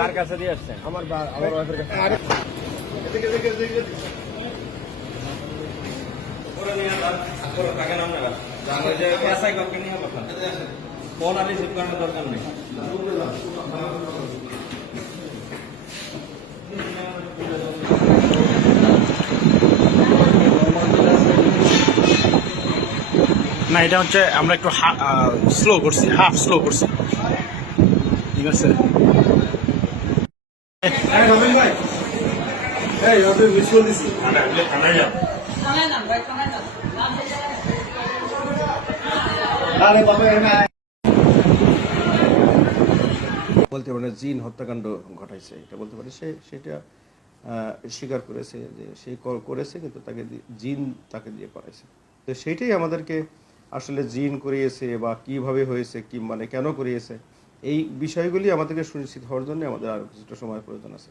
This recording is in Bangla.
কার কাছে দিয়ে আসছেন? আমার ওয়াইফের কাছে। ফোন আর রিসিভ করানোর দরকার নেই। না, এটা হচ্ছে আমরা একটু স্লো করছি, হাফ স্লো করছি, ঠিক আছে। বলতে পারে জিন হত্যাকাণ্ড ঘটাইছে, এটা বলতে পারে। সেটা স্বীকার করেছে যে সে করেছে, কিন্তু তাকে জিন তাকে দিয়ে করাইছে। তো সেইটাই আমাদেরকে আসলে জিন করিয়েছে বা কিভাবে হয়েছে, কি মানে কেন করিয়েছে, এই বিষয়গুলি আমাদেরকে সুনিশ্চিত হওয়ার জন্য আমাদের আরও কিছুটা সময় প্রয়োজন আছে।